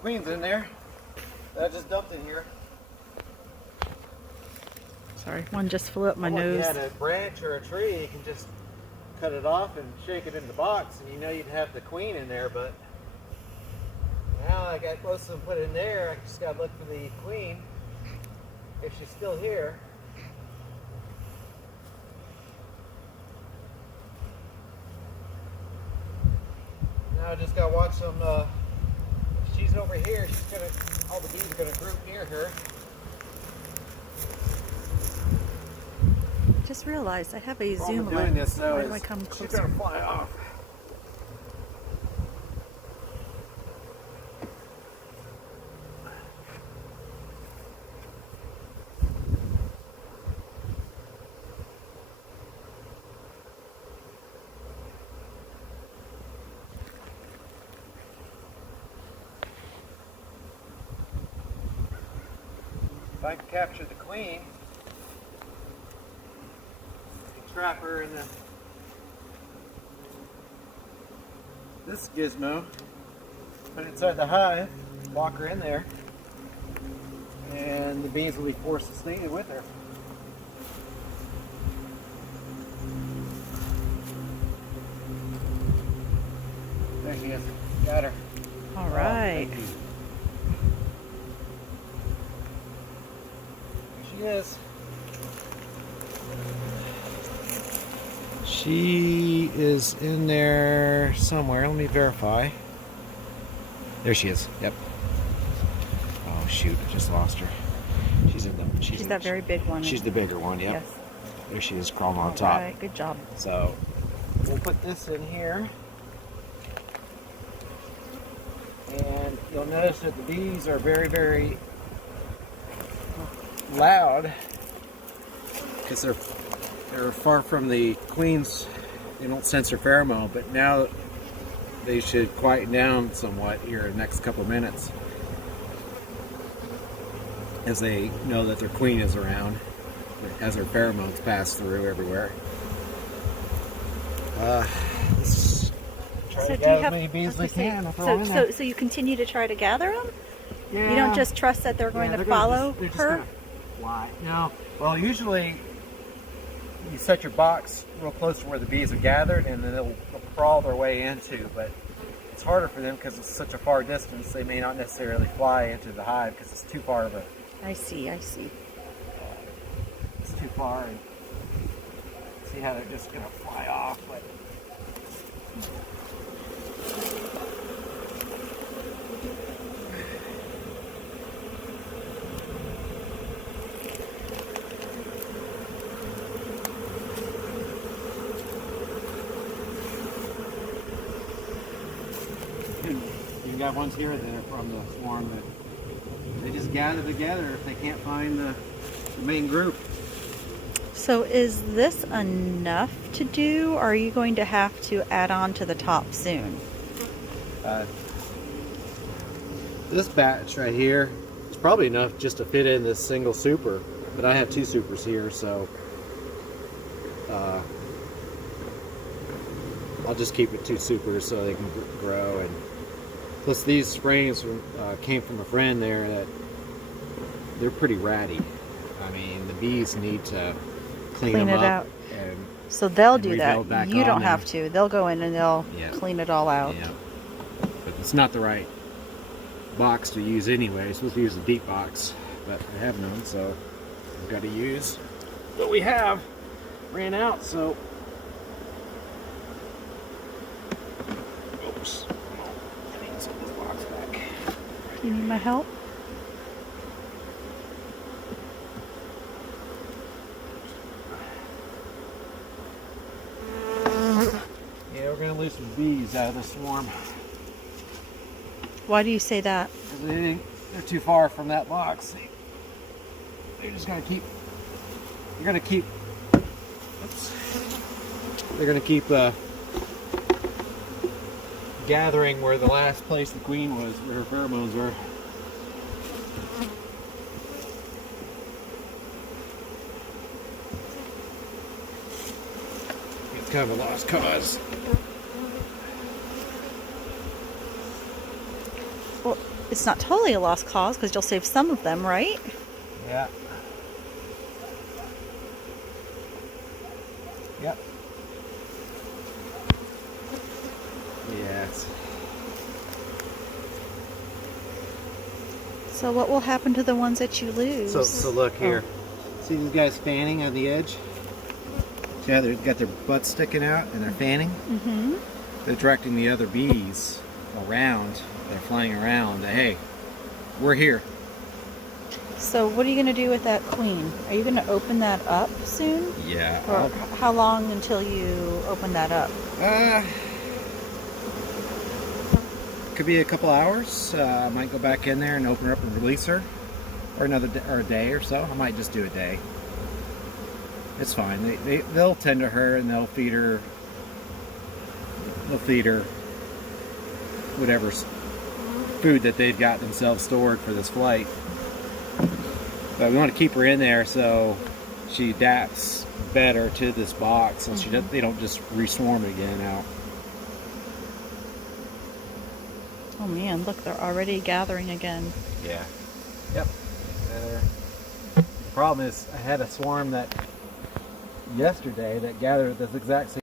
queens in there that I just dumped in here. Sorry, one just flew up my If nose. you had a branch or a tree, you can just cut it off and shake it in the box, and you know you'd have the queen in there. But now I got most of them put in there. I just got to look for the queen if she's still here. Now I just got to watch them. If she's over here, all the bees are gonna group near her. Just realized I have a Problem zoom doing lens. this, though, Why do is I come she's closer? gonna fly off. If I can capture the queen, I can trap her in this gizmo, put it inside the hive, lock her in there, and the bees will be forced to stay with her. There she is. Got her. All right. Thank you. She is. She is in there somewhere. Let me verify. There she is. Yep. Oh shoot! I just lost her. She's in the. She's that very big one. She's the bigger one. Yep. Yes. There she is, crawling on All top. right, good job. So we'll put this in here, and you'll notice that the bees are very, very loud because they're far from the queens. They don't sense their pheromone, but now they should quieten down somewhat here in the next couple of minutes as they know that their queen is around, as their pheromones pass through everywhere. Let's try to gather as many bees as we can. We'll throw them in there. So you continue to try to gather them? Yeah. You don't just trust that they're going to follow they're just her? gonna fly. No. Well, usually you set your box real close to where the bees are gathered, and then they'll crawl their way into. But it's harder for them because it's such a far distance. They may not necessarily fly into the hive because it's too far of a. I see. It's too far. And see how they're just gonna fly off. But you've got ones here that are from the swarm that they just gather together if they can't find the main group. So is this enough to do, or are you going to have to add on to the top soon? This batch right here is probably enough just to fit in this single super, but I have two supers here, so I'll just keep it two supers so they can grow. And plus these frames came from a friend there that they're pretty ratty. I mean, the bees need to clean them it up out. and So they'll and do rebuild that. back You on don't them. have to. They'll go in and they'll Yeah. clean it all out. yeah, but it's not the right box to use anyway. It's supposed to use a deep box, but I have none, so I've got to use what we have. Ran out, so oops. I need some of this box back. You need my help? Yeah, we're gonna lose some bees out of the swarm. Why do you say that? They're too far from that box. They're just gonna keep. They're gonna keep. Oops. They're gonna keep gathering where the last place the queen was, where her pheromones were. It's kind of a lost cause. Well, it's not totally a lost cause because you'll save some of them, right? Yeah. Yep. Yes. So what will happen to the ones that you lose? So look here. See these guys fanning on the edge? Yeah, they've got their butts sticking out and they're fanning. Mm-hmm. They're directing the other bees around. They're flying around. Hey, we're here. So what are you going to do with that queen? Are you going to open that up soon? Yeah. Or how long until you open that up? Could be a couple hours. I might go back in there and open her up and release her, or or a day or so. I might just do a day. It's fine. They'll tend to her and they'll feed her. They'll feed her whatever food that they've got themselves stored for this flight. But we want to keep her in there so she adapts better to this box, so they don't just reswarm again out. Oh man, look, they're already gathering again. Yeah. Yep. The problem is I had a swarm that yesterday that gathered at this exact same